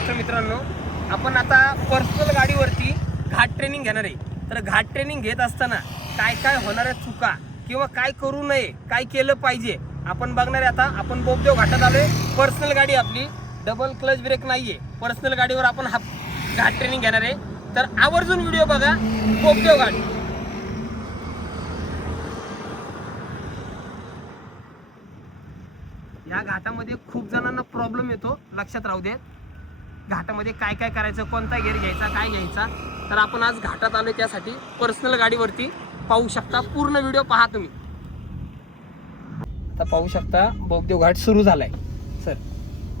महाराष्ट्र मित्रांनो, आपण आता पर्सनल गाडीवरती घाट ट्रेनिंग घेणार आहे. तर घाट ट्रेनिंग घेत असताना काय काय होणाऱ्या चुका किंवा काय करू नये, काय केलं पाहिजे आपण बघणार आहे. आता आपण बोबदेव घाटात आलोय. पर्सनल गाडी आपली, डबल क्लच ब्रेक नाहीये. पर्सनल गाडीवर आपण हा घाट ट्रेनिंग घेणार आहे. तर आवर्जून व्हिडिओ बघा. बोबदेव घाट. या घाटामध्ये खूप जणांना प्रॉब्लेम येतो, लक्षात राहू दे. घाटामध्ये काय काय करायचं, कोणता गेअर घ्यायचा, काय घ्यायचा. तर आपण आज घाटात आलोय त्यासाठी. पर्सनल गाडीवरती पाहू शकता, पूर्ण व्हिडिओ पहा तुम्ही. आता पाहू शकता बोबदेव घाट सुरू झालाय. सर,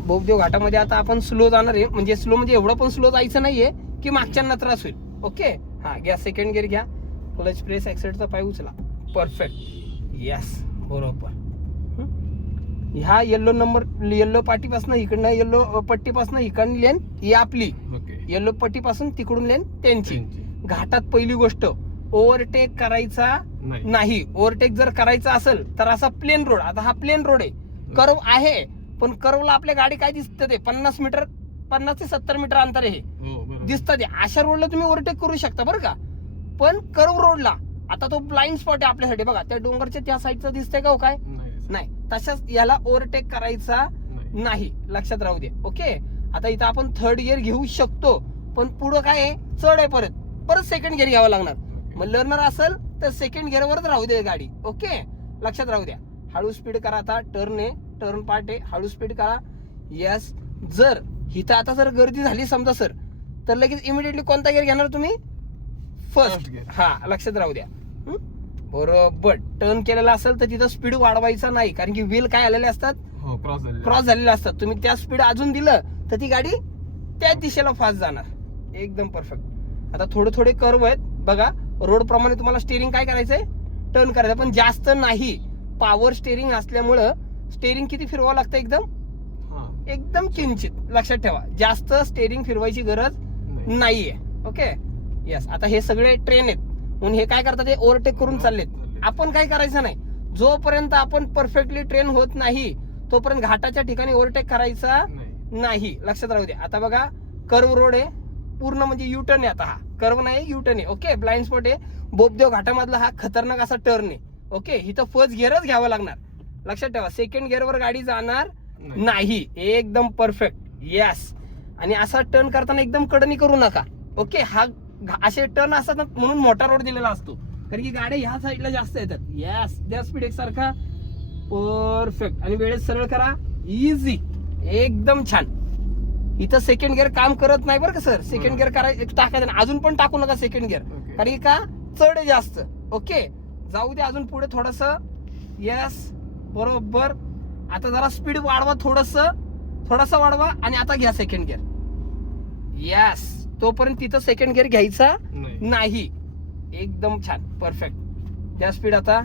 बोबदेव घाटामध्ये आता आपण स्लो जाणार आहे. म्हणजे स्लो म्हणजे एवढं पण स्लो जायचं नाहीये की मागच्यांना त्रास होईल. ओके, हा घ्या, सेकंड गिअर घ्या, क्लच प्रेस, ॲक्सिलेटरचा पाय उचला. परफेक्ट, यस, बरोबर. ह्या येल्लो नंबर, येल्लो पाटीपासून इकडनं, येल्लो पट्टीपासून इकडून लेन ही आपली, येल्लो पट्टीपासून तिकडून लेन त्यांची. घाटात पहिली गोष्ट, ओव्हरटेक करायचा नाही. ओव्हरटेक जर करायचा असेल तर असा प्लेन रोड, आता हा प्लेन रोड आहे, कर्व आहे, पण कर्वला आपल्या गाडी काय दिसतं ते 50 मीटर, 50 ते 70 मीटर अंतर आहे दिसतं ते. अशा रोडला तुम्ही ओव्हरटेक करू शकता बरं का. पण कर्व रोडला आता तो ब्लाइंड स्पॉट आहे आपल्यासाठी. बघा त्या डोंगरच्या त्या साईडचं दिसतंय का हो काय? नाही. तशाच याला ओव्हरटेक करायचा नाही, लक्षात राहू दे. ओके, आता इथं आपण थर्ड गिअर घेऊ शकतो, पण पुढं काय आहे, चढ आहे, परत सेकंड गिअर घ्यावा लागणार. मग लर्नर असेल तर सेकंड गिअरवरच राहू दे गाडी. ओके, लक्षात राहू द्या. हळू स्पीड करा. आता टर्न आहे, टर्न पार्ट आहे, हळू स्पीड करा. यस. जर इथं आता जर गर्दी झाली समजा सर, तर लगेच इमिडिएटली कोणता गिअर घेणार तुम्ही? फर्स्ट. हा, लक्षात राहू द्या. बरोबर. टर्न केलेला असेल तर तिथं स्पीड वाढवायचा नाही, कारण की व्हील काय आलेले असतात, क्रॉस झालेले असतात. तुम्ही त्या स्पीड अजून दिलं तर ती गाडी त्याच दिशेला फास्ट जाणार. एकदम परफेक्ट. आता थोडे कर्व आहेत बघा. रोड प्रमाणे तुम्हाला स्टेअरिंग काय करायचंय, टर्न करायचं, पण जास्त नाही. पॉवर स्टेअरिंग असल्यामुळं स्टेअरिंग किती फिरवावं लागतं, एकदम किंचित. लक्षात ठेवा, जास्त स्टेअरिंग फिरवायची गरज नाहीये. Okay, yes. आता हे सगळे ट्रेन आहेत म्हणून हे काय करतात, ते ओव्हरटेक करून चाललेत. आपण काय करायचं नाही. जोपर्यंत आपण परफेक्टली ट्रेन होत नाही तोपर्यंत घाटाच्या ठिकाणी ओव्हरटेक करायचा नाही. लक्षात राहू दे. आता बघा, कर्व रोड आहे पूर्ण, म्हणजे युटर्न आहे. आता हा कर्व नाही, युटर्न आहे. ओके, ब्लाइंड स्पॉट आहे. बोबदेव घाटामधला हा खतरनाक असा टर्न आहे. ओके, इथं फर्स्ट गिअरच घ्यावा लागणार. लक्षात ठेवा, सेकंड गिअरवर गाडी जाणार नाही. एकदम परफेक्ट, यस. आणि असा टर्न करताना एकदम कडनी करू नका. ओके, हा असे टर्न असतात म्हणून मोठा रोड दिलेला असतो, कारण की गाड्या ह्या साईडला जास्त येतात. यस, द्या स्पीड एकसारखा. परफेक्ट. आणि वेळेत सरळ करा. इझी, एकदम छान. इथं सेकंड गिअर काम करत नाही बरं का सर. सेकंड गिअर करायचं, टाकायचं नाही, अजून पण टाकू नका सेकंड गिअर, कारण का चढ आहे जास्त. ओके, जाऊ दे अजून पुढे थोडस. यस, बरोबर. आता जरा स्पीड वाढवा, थोडस वाढवा, आणि आता घ्या सेकंड गिअर. यस, तोपर्यंत तिथं सेकंड गिअर घ्यायचा नाही. एकदम छान, परफेक्ट. त्या स्पीड आता.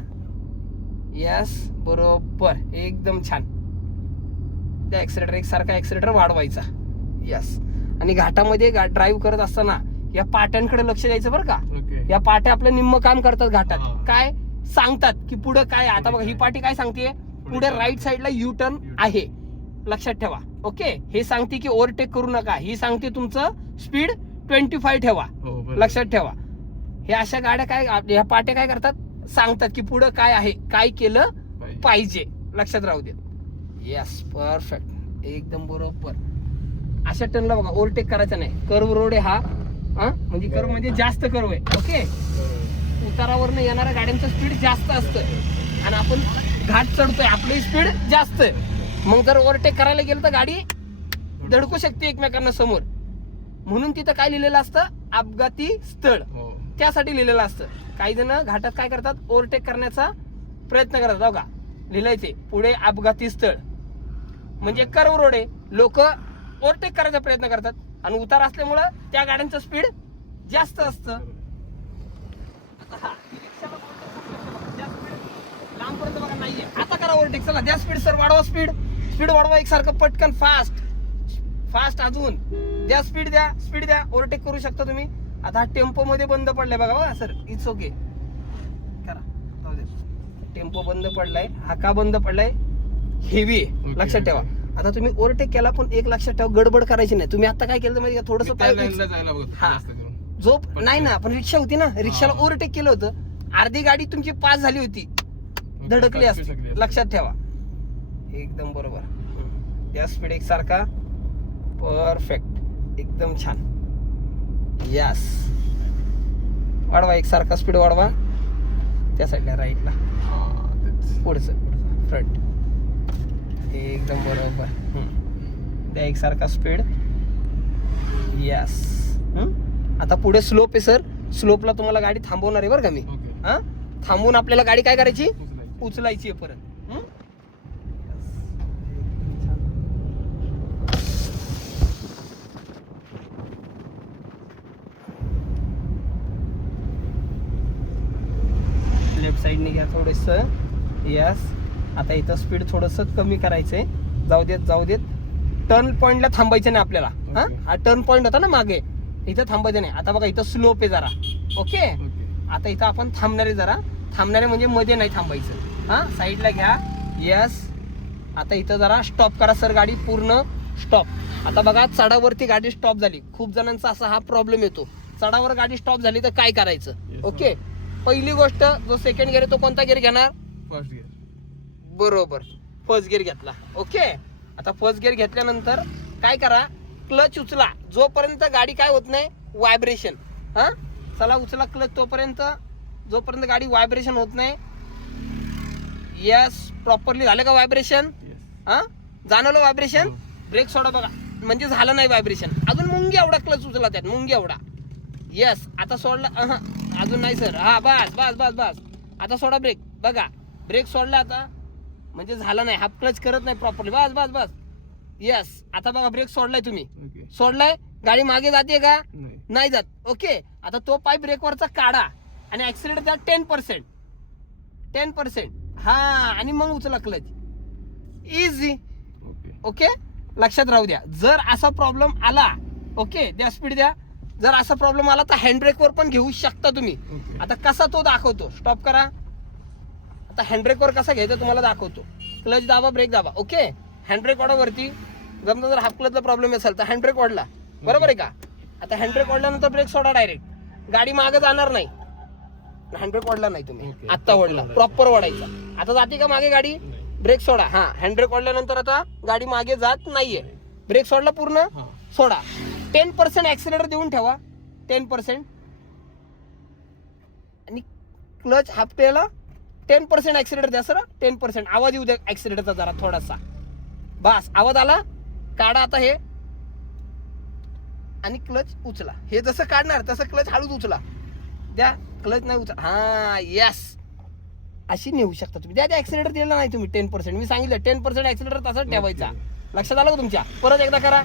यस, बरोबर, एकदम छान. त्या ऍक्सिलेटर एकसारखा ऍक्सिलेटर वाढवायचा. यस. आणि घाटामध्ये ड्राईव्ह करत असताना या पाट्यांकडे लक्ष द्यायचं बरं का. या पाट्या आपलं निम्म काम करतात घाटात. काय सांगतात की पुढे काय. आता बघा, ही पाटी काय सांगते, पुढे राईट साईडला यू टर्न आहे. लक्षात ठेवा. ओके, हे सांगते की ओव्हरटेक करू नका. ही सांगते तुमचं स्पीड 25 ठेवा. लक्षात ठेवा. हे अशा गाड्या काय, ह्या पाट्या काय करतात, सांगतात की पुढे काय आहे, काय केलं पाहिजे. लक्षात राहू दे. यस, परफेक्ट, एकदम बरोबर. अशा टर्नला बघा ओव्हरटेक करायचा नाही. कर्व रोड आहे हा, म्हणजे कर्व म्हणजे जास्त कर्व आहे. ओके, उतारावरनं येणाऱ्या गाड्यांचं स्पीड जास्त असतं आणि आपण घाट चढतोय, आपली स्पीड जास्त आहे. मग जर ओव्हरटेक करायला गेलं तर गाडी धडकू शकते एकमेकांना समोर. म्हणून तिथं काय लिहिलेलं असतं, अपघाती स्थळ, त्यासाठी लिहिलेलं असतं. काही जण घाटात काय करतात, ओव्हरटेक करण्याचा प्रयत्न करतात. बघा लिहिलायचे पुढे अपघाती स्थळ, म्हणजे कर्व रोड आहे, लोक ओव्हरटेक करायचा प्रयत्न करतात आणि उतार असल्यामुळं त्या गाड्यांचं स्पीड जास्त असतं. लांबपर्यंत बघा नाहीये. आता करा ओव्हरटेक. चला द्या स्पीड सर, वाढवा स्पीड. स्पीड वाढवा एकसारखं, पटकन, फास्ट. अजून द्या स्पीड, द्या. ओव्हरटेक करू शकता तुम्ही. आता हा टेम्पो मध्ये बंद पडलाय बघा सर. इट्स ओके, करा, जाऊ दे. टेम्पो बंद पडलाय. हा का बंद पडलाय, हेवी आहे. लक्षात ठेवा. आता तुम्ही ओव्हरटेक केला, पण एक लक्षात ठेवा, गडबड करायची नाही. तुम्ही आता काय केलं माहिती का, थोडस पाय हा जो नाही ना, पण रिक्षा होती ना, रिक्षाला ओव्हरटेक केलं होतं, अर्धी गाडी तुमची पास झाली होती, धडकली असते. लक्षात ठेवा, एकदम बरोबर. या स्पीड एकसारखा, परफेक्ट, एकदम छान. यस, वाढवा एकसारखा, स्पीड वाढवा. त्या साईडला राईटला, पुढचं फ्रंट, एकदम बरोबर. द्या एकसारखा स्पीड. यस. आता पुढे स्लोप आहे सर, स्लोपला तुम्हाला गाडी थांबवणार आहे बरं का मी. हा, थांबवून आपल्याला गाडी काय करायची, उचलायची आहे परत. लेफ्ट साईडने घ्या थोडस. यस. आता इथं स्पीड थोडस कमी करायचंय. जाऊ देत. टर्न पॉइंटला थांबायचं नाही आपल्याला. हा टर्न पॉइंट होता ना मागे, इथं थांबायचं नाही. आता बघा इथं स्लोप आहे जरा. ओके, आता इथं आपण थांबणारे, जरा थांबणारे म्हणजे मध्ये नाही थांबायचं. हा, साईडला घ्या. यस. आता इथं जरा स्टॉप करा सर, गाडी पूर्ण स्टॉप. आता बघा चढावरती गाडी स्टॉप झाली. खूप जणांचा असा हा प्रॉब्लेम येतो, चढावर गाडी स्टॉप झाली तर काय करायचं. ओके, पहिली गोष्ट, जो सेकंड गिअर आहे तो कोणता गिअर घेणार, फर्स्ट गिअर. बरोबर, फर्स्ट गिअर घेतला. ओके, आता फर्स्ट गिअर घेतल्यानंतर काय करा, क्लच उचला जोपर्यंत गाडी काय होत नाही, व्हायब्रेशन. हा, चला उचला क्लच तोपर्यंत, जोपर्यंत गाडी व्हायब्रेशन होत नाही. यस, प्रॉपरली झालं का व्हायब्रेशन. हा, जाणवलं व्हायब्रेशन. ब्रेक सोडा बघा, म्हणजे झालं नाही व्हायब्रेशन. अजून मुंगी एवढा क्लच उचला, त्यात मुंगी एवढा. यस, आता सोडला, अजून नाही सर. हा, बस. आता सोडा ब्रेक. बघा, ब्रेक सोडला आता, म्हणजे झाला नाही, हाफ क्लच करत नाही प्रॉपरली. बस. यस, आता बघा ब्रेक सोडलाय तुम्ही, सोडलाय, गाडी मागे जाते का, नाही जात. ओके, आता तो पाय ब्रेकवरचा काढा आणि ऍक्सिलेटर द्या 10%. हा, आणि मग उचला क्लच. इझी. ओके, लक्षात राहू द्या. जर असा प्रॉब्लेम आला, ओके, द्या स्पीड द्या. जर असा प्रॉब्लेम आला तर हँडब्रेकवर पण घेऊ शकता तुम्ही. आता कसा तो दाखवतो, स्टॉप करा. आता हँडब्रेकवर कसा घ्यायचा तुम्हाला दाखवतो. क्लच दाबा, ब्रेक दाबा. ओके, हँडब्रेक वाढवा वरती. जमता जर हाफ क्लचचा प्रॉब्लेम असेल तर हँडब्रेक वाढला, बरोबर आहे का. आता हँडब्रेक वाढल्यानंतर ब्रेक सोडा डायरेक्ट, गाडी मागे जाणार नाही. हँडब्रेक वाढला नाही तुम्ही, आता वाढला, प्रॉपर वाढायचा. आता जाते का मागे गाडी, ब्रेक सोडा. हा, हँडब्रेक वाढल्यानंतर आता गाडी मागे जात नाहीये. ब्रेक सोडला पूर्ण, सोडा. 10% ऍक्सिलेटर देऊन ठेवा, 10%. आणि क्लच हाफ केला, 10% ऍक्सिलेटर द्या सर. 10% आवाज येऊ द्या ऍक्सिलेटरचा जरा थोडासा. बस, आवाज आला, काढा आता हे, आणि क्लच उचला. हे जसं काढणार तसं क्लच हळूच उचला. द्या, क्लच नाही उचला. हा, यस, अशी नेऊ शकता तुम्ही. द्या ऍक्सिलेटर दिलेला नाही तुम्ही 10%. मी सांगितलं 10% ऍक्सिलेटर तसंच ठेवायचा. लक्षात आलं का तुमच्या. परत एकदा करा.